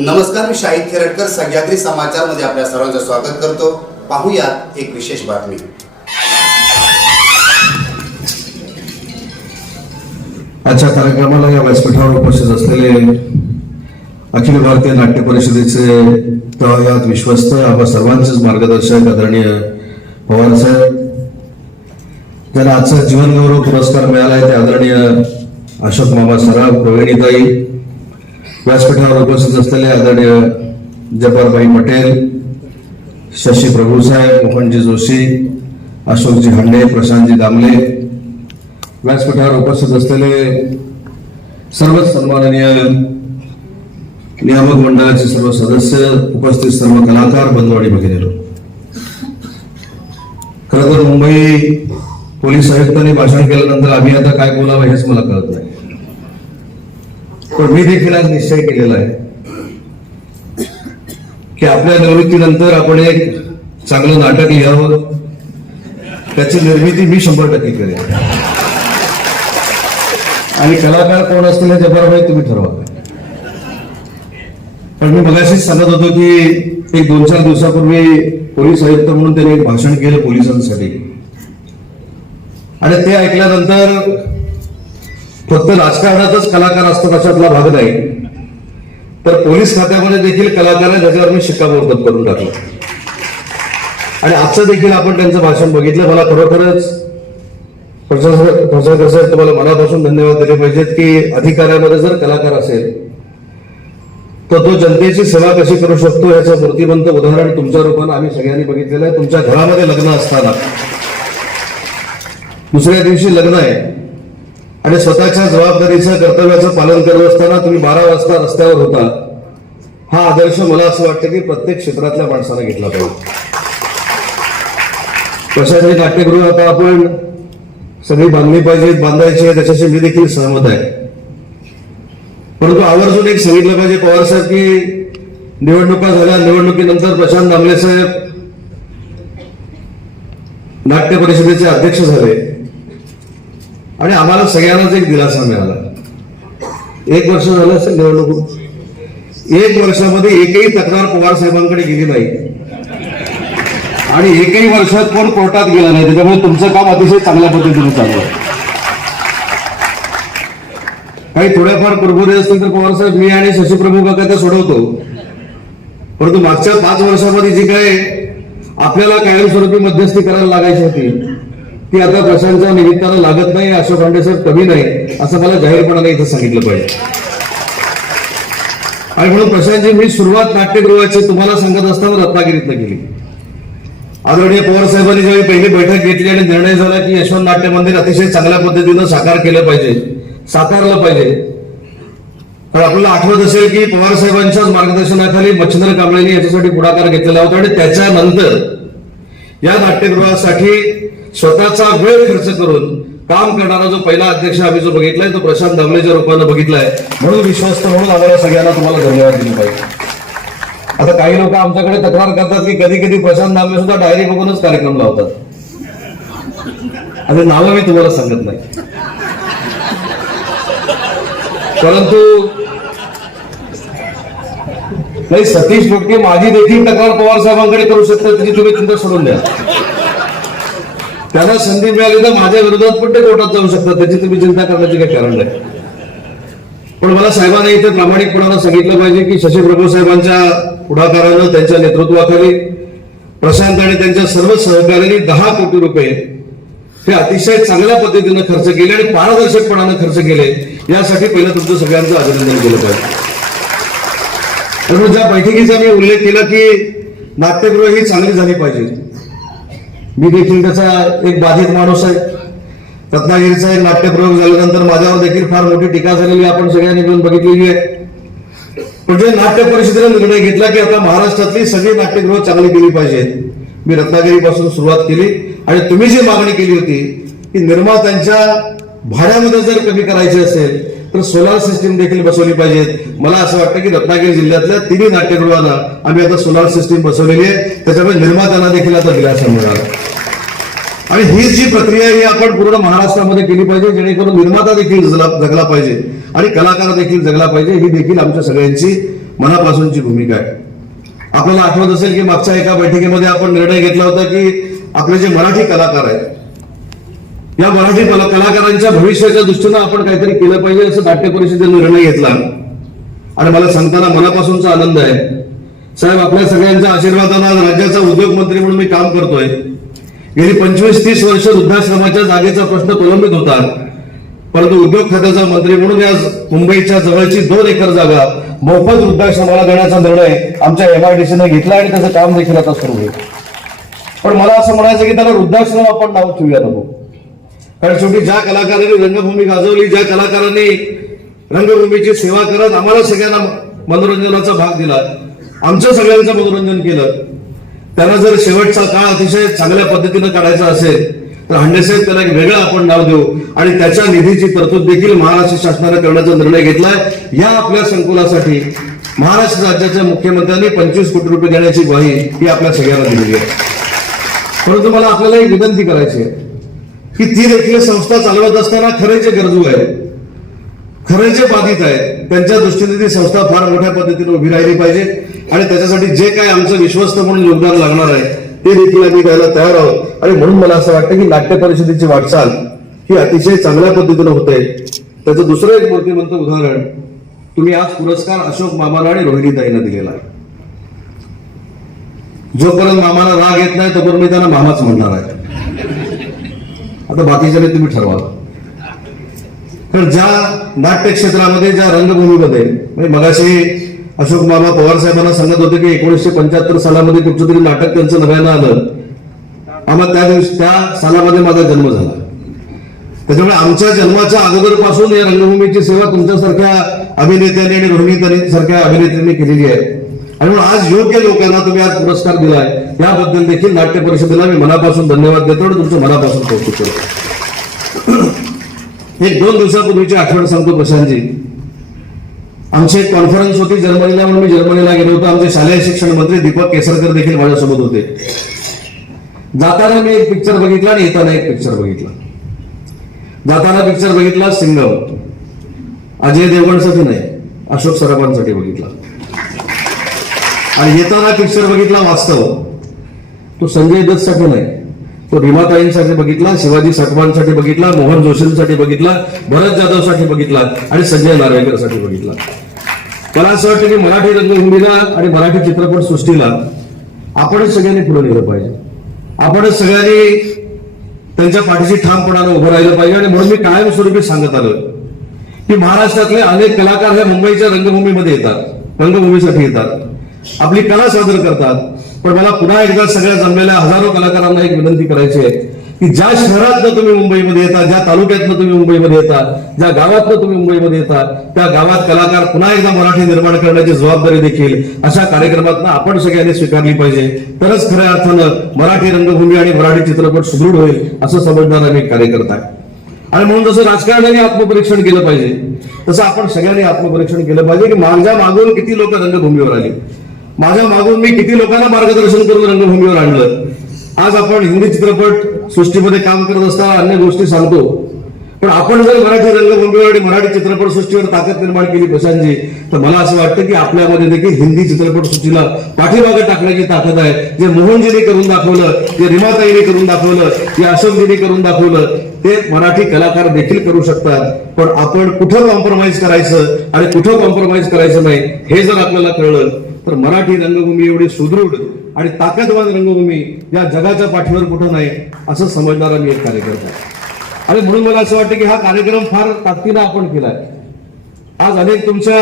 नमस्कार मी शाहिद खेरटकर सह्याद्री समाचारमध्ये आपल्या सर्वांचं स्वागत करतो. पाहूयात एक विशेष बातमी. आजच्या कार्यक्रमाला या व्यासपीठावर उपस्थित असलेले अखिल भारतीय नाट्य परिषदेचे तळयात विश्वस्त आपण सर्वांचेच मार्गदर्शक आदरणीय पवार साहेब. त्यांना आजचा जीवनगौरव पुरस्कार मिळाला आहे ते आदरणीय अशोक मामा सराफ प्रवीणीताई व्यासपीठावर उपस्थित असलेले आदरणीय जब्बारबाई पटेल शशी प्रभुसाहेब मोहनजी जोशी अशोकजी हंडे प्रशांतजी दामले व्यासपीठावर उपस्थित असलेले सर्व सन्माननीय नियामक मंडळाचे सर्व सदस्य उपस्थित सर्व कलाकार बंधू आणि भगिनीलो खरं तर मुंबई पोलीस आयुक्तांनी भाषण केल्यानंतर आम्ही आता काय बोलावं हेच मला कळत नाही. पण मी देखील आज निश्चय केलेला आहे की आपल्या निवृत्तीनंतर आपण एक चांगलं नाटक लिहावं. त्याची निर्मिती मी शंभर टक्के करेन. आणि कलाकार कोण असतील हे जबरभाई तुम्ही ठरवा. पण मी मगाशीच सांगत होतो की एक दोन चार दिवसापूर्वी पोलीस आयुक्त म्हणून त्यांनी एक भाषण केलं पोलिसांसाठी. आणि ते ऐकल्यानंतर फक्त राजकारणातच कलाकार असतो अशातला भाग नाही. तर पोलीस खात्यामध्ये देखील कलाकार आहे त्याच्यावर मी शिक्कामोर्तब करून टाकलं. आणि आजचं देखील आपण त्यांचं भाषण बघितलं. मला खरोखरच प्रशासक प्रशासक साहेब तुम्हाला मनापासून धन्यवाद दिले पाहिजेत की अधिकाऱ्यामध्ये जर कलाकार असेल तर तो जनतेची सेवा कशी करू शकतो याचं मूर्तिमंत उदाहरण तुमच्या रूपानं आम्ही सगळ्यांनी बघितलेलं आहे. तुमच्या घरामध्ये लग्न असताना. दुसऱ्या दिवशी लग्न आहे. आणि स्वतःच्या जबाबदारीचं कर्तव्याचं पालन करत असताना तुम्ही बारा वाजता रस्त्यावर होता. हा आदर्श मला असं वाटतं की प्रत्येक क्षेत्रातल्या माणसाला घेतला पाहिजे. प्रशासनिक नाट्यगृह आता आपण सगळी बांधली पाहिजे बांधायची आहे त्याच्याशी मी देखील सहमत आहे. परंतु आवर्जून एक सांगितलं पाहिजे पवार साहेब की निवडणुका झाल्या निवडणुकीनंतर प्रशांत दामले साहेब नाट्य परिषदेचे अध्यक्ष झाले. आणि आम्हाला सगळ्यांनाच एक दिलासा मिळाला. एक वर्ष झालं असेल निवडणूक. एक वर्षामध्ये एकही तक्रार पवार साहेबांकडे गेली नाही. आणि एकही वर्षात कोण कोर्टात गेला नाही. त्याच्यामुळे तुमचं काम अतिशय चांगल्या पद्धतीने चालू आहे. काही थोड्याफार प्रभुदे असतील तर पवार साहेब मी आणि शशीप्रभू काका त्या सोडवतो. परंतु मागच्या पाच वर्षामध्ये जी काय आपल्याला कायमस्वरूपी मध्यस्थी करायला लागायची होती ती आता प्रशांतच्या निमित्तानं लागत नाही अशोक पांडे सर कमी नाही असं मला जाहीरपणाने इथं सांगितलं पाहिजे. आणि म्हणून प्रशांतजी मी सुरुवात नाट्यगृहाची तुम्हाला सांगत असताना रत्नागिरीतनं केली. आदरणीय पवार साहेबांनी ज्यावेळी पहिली बैठक घेतली आणि निर्णय झाला की यशवंत नाट्य मंदिर अतिशय चांगल्या पद्धतीनं साकार केलं पाहिजे साकारलं पाहिजे. तर आपल्याला आठवत असेल की पवार साहेबांच्याच मार्गदर्शनाखाली मच्छिंद्र कांबळेने याच्यासाठी पुढाकार घेतलेला होता आणि त्याच्यानंतर या नाट्यगृहासाठी स्वतःचा वेळ खर्च करून काम करणारा जो पहिला अध्यक्ष आम्ही जो बघितलाय तो प्रशांत दामलेच्या रूपानं बघितलाय. म्हणून विश्वस्त म्हणून आम्हाला सगळ्यांना तुम्हाला धन्यवाद दिले पाहिजे. आता काही लोक आमच्याकडे तक्रार करतात की कधी कधी प्रशांत दामले सुद्धा डायरी बघूनच कार्यक्रम लावतात. आता नावं मी तुम्हाला सांगत नाही. परंतु नाही सतीश टोटके माझी देखील तक्रार पवार साहेबांकडे करू शकतात तरी तुम्ही चिंता सोडून द्या. त्यांना संधी मिळाली तर माझ्या विरोधात पण ते कोर्टात जाऊ शकतात. त्याची तुम्ही चिंता करण्याची काही कारण नाही. पण मला साहेबांनी इथे प्रामाणिकपणानं सांगितलं पाहिजे की शशी प्रभू साहेबांच्या पुढाकारानं त्यांच्या नेतृत्वाखाली प्रशांत आणि त्यांच्या सर्व सहकार्यांनी दहा कोटी रुपये हे अतिशय चांगल्या पद्धतीनं खर्च केले आणि पारदर्शकपणानं खर्च केले. यासाठी पहिलं तुमचं सगळ्यांचं अभिनंदन केलं पाहिजे. त्यामुळे ज्या बैठकीचा मी उल्लेख केला की नाट्यगृह ही चांगली झाली पाहिजे. मी देखील त्याचा एक बाधित माणूस आहे. रत्नागिरीचा एक नाट्यप्रयोग झाल्यानंतर माझ्यावर देखील फार मोठी टीका झालेली आपण सगळ्यांनी मिळून बघितलेली आहे. म्हणजे नाट्य परिषदेने निर्णय घेतला की आता महाराष्ट्रातली सगळी नाट्यगृह चांगली केली पाहिजेत मी रत्नागिरीपासून सुरुवात केली. आणि तुम्ही जी मागणी केली होती की निर्मात्यांच्या भाड्यामध्ये जर कमी करायची असेल तर सोलार सिस्टीम देखील बसवली पाहिजेत. मला असं वाटतं की रत्नागिरी जिल्ह्यातल्या तिन्ही नाट्यगृहांना आम्ही आता सोलार सिस्टीम बसवलेली आहे. त्याच्यामुळे निर्मात्यांना देखील आता दिलासा मिळाला. आणि ही जी प्रक्रिया ही आपण पूर्ण महाराष्ट्रामध्ये केली पाहिजे जेणेकरून निर्माता देखील जगला पाहिजे आणि कलाकार देखील जगला पाहिजे ही देखील आमच्या सगळ्यांची मनापासूनची भूमिका आहे. आपल्याला आठवत असेल की मागच्या एका बैठकीमध्ये आपण निर्णय घेतला होता की आपले जे मराठी कलाकार आहेत या मराठी कलाकारांच्या भविष्याच्या दृष्टीनं आपण काहीतरी केलं पाहिजे असं नाट्य परिषदेने निर्णय घेतला. आणि मला सांगताना मनापासूनचा आनंद आहे. साहेब आपल्या सगळ्यांच्या आशीर्वादानं आज राज्याचा उद्योग मंत्री म्हणून मी काम करतोय. गेली पंचवीस तीस वर्ष वृद्धाश्रमाच्या जागेचा प्रश्न प्रलंबित होता. परंतु उद्योग खात्याचा मंत्री म्हणून आज मुंबईच्या जवळची दोन एकर जागा मोफत वृद्धाश्रमाला देण्याचा निर्णय आमच्या एमआयडीसीने घेतला आणि त्याचं काम देखील आता सुरू होईल पण मला असं म्हणायचं की त्याला वृद्धाश्रम आपण नाव ठेवूया नको. कारण शेवटी ज्या कलाकारांनी रंगभूमी गाजवली ज्या कलाकारांनी रंगभूमीची सेवा करत आम्हाला सगळ्यांना मनोरंजनाचा भाग दिला आमचं सगळ्यांचं मनोरंजन केलं त्यांना जर शेवटचा काळ अतिशय चांगल्या पद्धतीनं काढायचा असेल तर हंडेसाहेब त्याला एक वेगळं आपण नाव देऊ आणि त्याच्या निधीची तरतूद देखील महाराष्ट्र शासनाने करण्याचा निर्णय घेतलाय. या आपल्या संकुलासाठी महाराष्ट्र राज्याच्या मुख्यमंत्र्यांनी पंचवीस कोटी रुपये देण्याची ग्वाही ही आपल्या सगळ्यांना दिलेली आहे. परंतु मला आपल्याला एक विनंती करायची आहे. की ती देखील संस्था चालवत असताना खरे जे गरजू आहेत. खरे जे बाधित आहेत. त्यांच्या दृष्टीने ती संस्था फार मोठ्या पद्धतीने उभी राहिली पाहिजे. आणि त्याच्यासाठी जे काय आमचं विश्वस्त म्हणून योगदान लागणार आहे ते देखील आम्ही द्यायला तयार आहोत. आणि म्हणून मला असं वाटतं की नाट्य परिषदेची वाटचाल ही अतिशय चांगल्या पद्धतीनं होते. त्याचं दुसरं एक मूर्तिमंत उदाहरण तुम्ही आज पुरस्कार अशोक मामाला आणि रोहिणीताईंना दिलेला आहे. जोपर्यंत मामाला राग येत नाही तोपर्यंत मी त्यांना मामाच म्हणणार आहे. आता बाकीच्या तुम्ही ठरवा. तर ज्या नाट्य क्षेत्रामध्ये ज्या रंगभूमीमध्ये म्हणजे मगाशी अशोक मामा पवार साहेबांना सांगत होते की एकोणीसशे पंच्याहत्तर सालामध्ये कुठचं तरी नाटक त्यांचं नव्यानं आलं. आम्हाला त्या दिवशी त्या सालामध्ये माझा जन्म झाला. त्याच्यामुळे आमच्या जन्माच्या अगोदरपासून या रंगभूमीची सेवा तुमच्यासारख्या अभिनेत्यांनी आणि रोहिणी सारख्या अभिनेत्यांनी केलेली आहे. आणि म्हणून आज योग्य लोकांना तुम्ही आज पुरस्कार दिलाय. याबद्दल देखील नाट्य परिषदेला मी मनापासून धन्यवाद देतो आणि तुमचं मनापासून कौतुक करतो. एक दोन दिवसापूर्वीची आठवण सांगतो प्रशांतजी. आमची एक कॉन्फरन्स होती जर्मनीला म्हणून मी जर्मनीला गेलो होतो. आमचे शालेय शिक्षण मंत्री दीपक केसरकर देखील माझ्यासोबत होते. जाताना मी एक पिक्चर बघितला आणि येताना एक पिक्चर बघितला. जाताना पिक्चर बघितला सिंगम. अजय देवगणसाठी नाही अशोक सराफांसाठी बघितला. आणि येताना पिक्चर बघितला वास्तव. तो संजय दत्तसाठी नाही तो भीमाताईंसाठी बघितला शिवाजी सटवांसाठी बघितला मोहन जोशींसाठी बघितला भरत जाधवसाठी बघितला आणि संजय नार्वेकरसाठी बघितला. मला असं वाटतं की मराठी रंगभूमीला आणि मराठी चित्रपट सृष्टीला आपणच सगळ्यांनी पुढे नेलं पाहिजे. आपणच सगळ्यांनी त्यांच्या पाठीशी ठामपणानं उभं राहिलं पाहिजे आणि म्हणून मी कायमस्वरूपी सांगत आलो की महाराष्ट्रातले अनेक कलाकार हे मुंबईच्या रंगभूमीमध्ये येतात रंगभूमीसाठी येतात. आपली कला सादर करतात. पण मला पुन्हा एकदा सगळ्या जमलेल्या हजारो कलाकारांना एक विनंती करायची आहे की ज्या शहरातनं तुम्ही मुंबईमध्ये येता ज्या तालुक्यातनं तुम्ही मुंबईमध्ये येता ज्या गावातनं तुम्ही मुंबईमध्ये येता त्या गावात कलाकार पुन्हा एकदा मराठी निर्माण करण्याची जबाबदारी देखील अशा कार्यक्रमातनं आपण सगळ्यांनी स्वीकारली पाहिजे. तरच खऱ्या अर्थानं मराठी रंगभूमी आणि मराठी चित्रपट सुदृढ होईल असं समजणारा मी एक कार्यकर्ता आहे. आणि म्हणून जसं राजकारण्याने आत्मपरीक्षण केलं पाहिजे तसं आपण सगळ्यांनी आत्मपरीक्षण केलं पाहिजे की माझ्या मागून किती लोक रंगभूमीवर आली. माझ्या मागून मी किती लोकांना मार्गदर्शन करून रंगभूमीवर आणलं. आज आपण हिंदी चित्रपट सृष्टीमध्ये काम करत असताना अन्य गोष्टी सांगतो. पण आपण जर मराठी रंगभूमीवर आणि मराठी चित्रपट सृष्टीवर ताकद निर्माण केली प्रशांतजी तर मला असं वाटतं की आपल्यामध्ये देखील हिंदी चित्रपट सृष्टीला पाठीमागे टाकण्याची ताकद आहे. जे मोहनजीने करून दाखवलं जे रिमाताईने करून दाखवलं जे अशोकजीने करून दाखवलं ते मराठी कलाकार देखील करू शकतात. पण आपण कुठं कॉम्प्रोमाइज करायचं आणि कुठं कॉम्प्रोमाइज करायचं नाही हे जर आपल्याला कळलं तर मराठी रंगभूमी एवढी सुदृढ आणि ताकदवान रंगभूमी या जगाच्या पाठीवर कुठं नाही असं समजणारा मी एक कार्यकर्ता आहे. आणि म्हणून मला असं वाटतं की हा कार्यक्रम फार ताकदीनं आपण केलाय. आज अनेक तुमच्या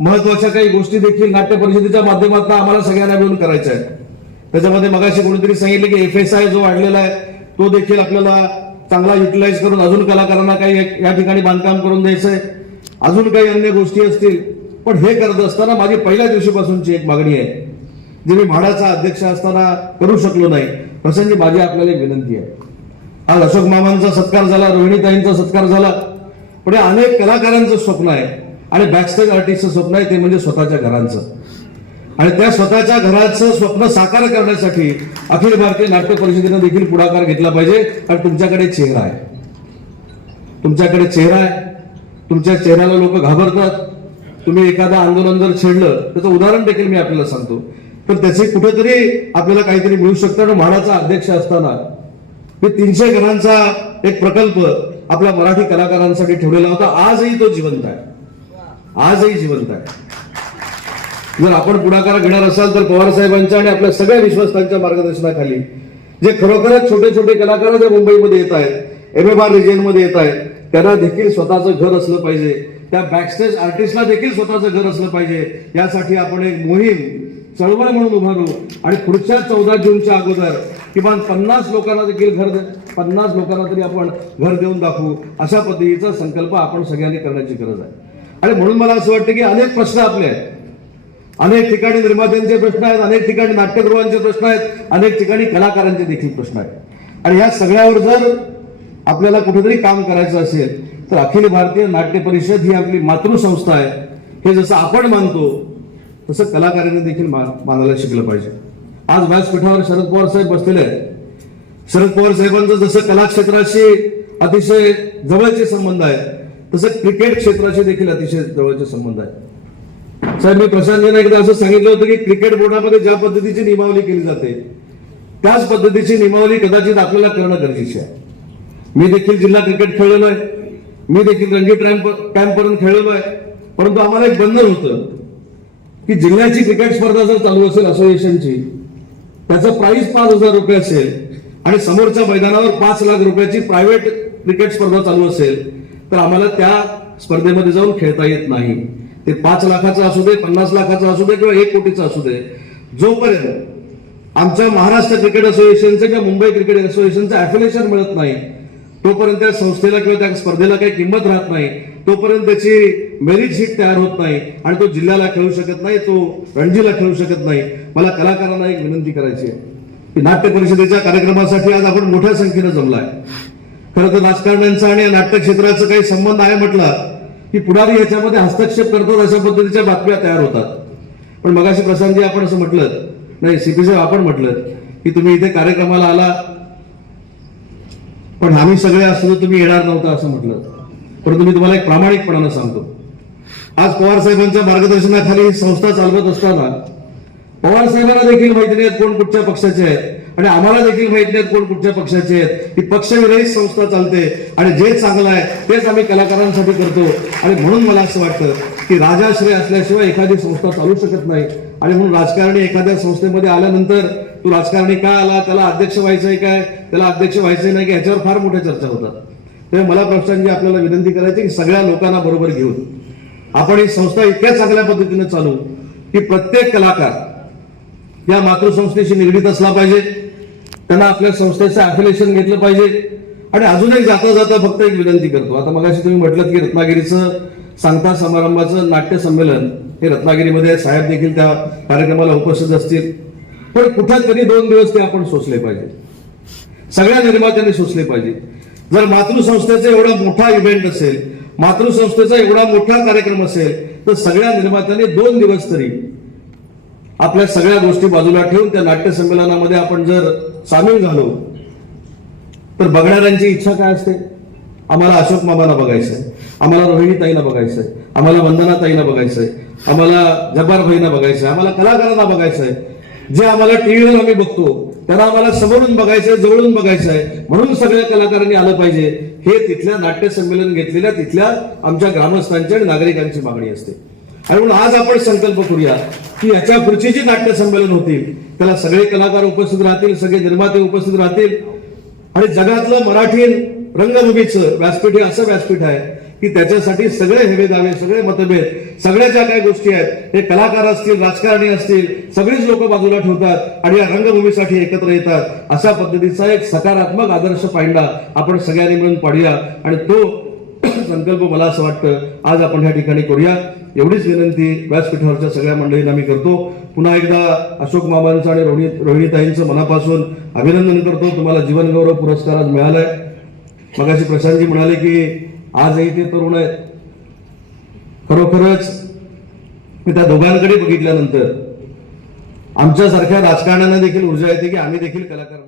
महत्त्वाच्या काही गोष्टी देखील नाट्य परिषदेच्या माध्यमातून आम्हाला सगळ्यांना मिळून करायच्या आहेत. त्याच्यामध्ये मगाशी कोणीतरी सांगितलं की एफ एस आय जो वाढलेला आहे तो देखील आपल्याला चांगला युटिलाइज करून अजून कलाकारांना काही या ठिकाणी बांधकाम करून द्यायचंय. अजून काही अन्य गोष्टी असतील पण हे करत असताना माझी पहिल्या दिवशीपासूनची एक मागणी आहे जे मी म्हाडाचा अध्यक्ष असताना करू शकलो नाही प्रसंगी माझी आपल्याला एक विनंती आहे. आज अशोक मामांचा सत्कार झाला रोहिणीताईंचा सत्कार झाला पण हे अनेक कलाकारांचं स्वप्न आहे आणि बॅकस्टेज आर्टिस्टचं स्वप्न आहे ते म्हणजे स्वतःच्या घरांचं. आणि त्या स्वतःच्या घराचं स्वप्न साकार करण्यासाठी अखिल भारतीय नाट्य परिषदेनं देखील पुढाकार घेतला पाहिजे कारण तुमच्याकडे चेहरा आहे. तुमच्याकडे चेहरा आहे. तुमच्या चेहऱ्याला लोक घाबरतात. तुम्ही एखादं आंदोलन जर छेडलं त्याचं उदाहरण देखील मी आपल्याला सांगतो. तर त्याचे कुठेतरी आपल्याला काहीतरी मिळू शकतं आणि म्हाडाचा अध्यक्ष असताना मी तीनशे घरांचा एक प्रकल्प आपल्या मराठी कलाकारांसाठी ठेवलेला होता. आजही तो जिवंत आहे. आजही जिवंत आहे. जर आपण पुढाकार घेणार असाल तर पवार साहेबांच्या आणि आपल्या सगळ्या विश्वस्तांच्या मार्गदर्शनाखाली जे खरोखरच छोटे छोटे कलाकार जे मुंबईमध्ये येत आहेत एम एम आरमध्ये येत आहेत त्यांना देखील स्वतःचं घर असलं पाहिजे. त्या बॅकस्टेज आर्टिस्टला देखील स्वतःचं घर असलं पाहिजे. यासाठी आपण एक मोहीम चळवळ म्हणून उभारू आणि पुढच्या चौदा जूनच्या अगोदर किमान पन्नास लोकांना देखील घर दे- पन्नास लोकांना तरी आपण घर देऊन दाखवू. अशा पद्धतीचा संकल्प आपण सगळ्यांनी करण्याची गरज आहे. आणि म्हणून मला असं वाटतं की अनेक प्रश्न आपले आहेत. अनेक ठिकाणी निर्मात्यांचे प्रश्न आहेत अनेक ठिकाणी नाट्यगृहांचे प्रश्न आहेत अनेक ठिकाणी कलाकारांचे देखील प्रश्न आहेत. आणि या सगळ्यावर जर आपल्याला कुठेतरी काम करायचं असेल तर अखिल भारतीय नाट्य परिषद ही आपली मातृसंस्था आहे. हे जसं आपण मानतो तसं कलाकारांनी देखील मानायला शिकलं पाहिजे. आज व्यासपीठावर शरद पवार साहेब बसलेले आहेत. शरद पवार साहेबांचं जसं कला क्षेत्राशी अतिशय जवळचे संबंध आहे तसं क्रिकेट क्षेत्राशी देखील अतिशय जवळचे संबंध आहे साहेब मी प्रशांतजींना एकदा असं सांगितलं होतं की क्रिकेट बोर्डामध्ये ज्या पद्धतीची नियमावली केली जाते त्याच पद्धतीची नियमावली कदाचित आपल्याला करणं गरजेचे आहे. मी देखील जिल्हा क्रिकेट खेळलेलो आहे. मी देखील रणजी कॅम्प कॅम्पपर्यंत खेळलेलो आहे परंतु आम्हाला एक बंधन होतं की जिल्ह्याची क्रिकेट स्पर्धा जर चालू असेल असोसिएशनची त्याचं प्राइस पाच हजार रुपये असेल आणि समोरच्या मैदानावर पाच लाख रुपयाची प्रायव्हेट क्रिकेट स्पर्धा चालू असेल तर आम्हाला त्या स्पर्धेमध्ये जाऊन खेळता येत नाही. ते पाच लाखाचं असू दे पन्नास लाखाचं असू दे किंवा एक कोटीचं असू दे जोपर्यंत आमच्या महाराष्ट्र क्रिकेट असोसिएशनचं किंवा मुंबई क्रिकेट असोसिएशनचं अफिलिएशन मिळत नाही तोपर्यंत त्या संस्थेला किंवा त्या स्पर्धेला काही किंमत राहत नाही. तोपर्यंत त्याची मेरिट शीट तयार होत नाही आणि तो जिल्ह्याला खेळू शकत नाही तो रणजीला खेळू शकत नाही. मला कलाकारांना एक विनंती करायची आहे की नाट्य परिषदेच्या कार्यक्रमासाठी आज आपण मोठ्या संख्येनं जमलाय. खरं तर राजकारण्यांचा आणि नाट्य क्षेत्राचा काही संबंध आहे म्हटला की पुढारी याच्यामध्ये हस्तक्षेप करतात अशा पद्धतीच्या बातम्या तयार होतात. पण मगाशी प्रशांतजी आपण असं म्हटलं नाही सीपी साहेब आपण म्हटलं की तुम्ही इथे कार्यक्रमाला आला पण आम्ही सगळे असलो तुम्ही येणार नव्हता असं म्हटलं. परंतु मी तुम्हाला एक प्रामाणिकपणानं सांगतो. आज पवार साहेबांच्या मार्गदर्शनाखाली ही संस्था चालवत असताना पवार साहेबांना देखील माहिती नाहीत कोण कुठच्या पक्षाचे आहेत आणि आम्हाला देखील माहिती नाहीत कोण कुठच्या पक्षाचे आहेत. ही पक्षविरहित संस्था चालते आणि जे चांगलं आहे तेच आम्ही कलाकारांसाठी करतो. आणि म्हणून मला असं वाटतं की राजाश्रय असल्याशिवाय एखादी संस्था चालू शकत नाही. आणि म्हणून राजकारणी एखाद्या संस्थेमध्ये आल्यानंतर तू राजकारणी का आला? त्याला अध्यक्ष व्हायचंय काय? त्याला अध्यक्ष व्हायचंय नाही की ह्याच्यावर फार मोठ्या चर्चा होतात. तेव्हा मला प्रश्नांची आपल्याला विनंती करायची की सगळ्या लोकांना बरोबर घेऊन. आपण ही संस्था इतक्या चांगल्या पद्धतीने चालू की प्रत्येक कलाकार या मातृसंस्थेशी निगडीत असला पाहिजे. त्यांना आपल्या संस्थेचं अफिलेशन घेतलं पाहिजे. आणि अजून एक जाता जाता फक्त एक विनंती करतो. आता मगाशी तुम्ही म्हटलं की रत्नागिरीचं सांगता समारंभाचं नाट्य संमेलन हे रत्नागिरीमध्ये साहेब देखील त्या कार्यक्रमाला उपस्थित असतील. पण कुठं तरी दोन दिवस ते आपण सोसले पाहिजे. सगळ्या निर्मात्यांनी सोचले पाहिजे. जर मातृसंस्थेचा एवढा मोठा इव्हेंट असेल मातृसंस्थेचा एवढा मोठा कार्यक्रम असेल तर सगळ्या निर्मात्यांनी दोन दिवस तरी आपल्या सगळ्या गोष्टी बाजूला ठेवून त्या नाट्य संमेलनामध्ये आपण जर सामील झालो तर बघणाऱ्यांची इच्छा काय असते? आम्हाला अशोक मामाला आहे आम्हाला रोहिणीताईला बघायचंय. आम्हाला वंदनाताईला बघायचंय. आम्हाला जब्बार भाईना बघायचंय. आम्हाला कलाकारांना बघायचंय. जे आम्हाला टीव्हीवर आम्ही बघतो त्यांना आम्हाला समोरून बघायचंय जवळून बघायचंय. म्हणून सगळ्या कलाकारांनी आलं पाहिजे. हे तिथल्या नाट्य संमेलन घेतलेल्या तिथल्या आमच्या ग्रामस्थांची आणि नागरिकांची मागणी असते. आणि म्हणून आज आपण संकल्प करूया की याच्या पुढची जी नाट्य संमेलन होतील त्याला सगळे कलाकार उपस्थित राहतील सगळे निर्माते उपस्थित राहतील. आणि जगातलं मराठी रंगभूमीचं व्यासपीठ हे असं व्यासपीठ आहे की त्याच्यासाठी सगळे हेवे दावे सगळे मतभेद सगळ्या ज्या काही गोष्टी आहेत हे कलाकार असतील राजकारणी असतील सगळीच लोक बाजूला ठेवतात आणि या रंगभूमीसाठी एकत्र येतात. अशा पद्धतीचा एक सकारात्मक आदर्श पाहिला आपण सगळ्यांनी मिळून पाडूया. आणि तो संकल्प मला असं वाटतं आज आपण ह्या ठिकाणी करूया. एवढीच विनंती व्यासपीठावरच्या सगळ्या मंडळींना मी करतो. पुन्हा एकदा अशोक मामांचं आणि रोहिणी रोहिणीताईंचं मनापासून अभिनंदन करतो. तुम्हाला जीवनगौरव पुरस्कार आज मिळालाय. मगाशी प्रशांतजी म्हणाले की आजही ते तरुण आहेत. खरोखरच मी त्या दोघांकडे बघितल्यानंतर आमच्यासारख्या राजकारण्यांना देखील ऊर्जा येते की आम्ही देखील कलाकार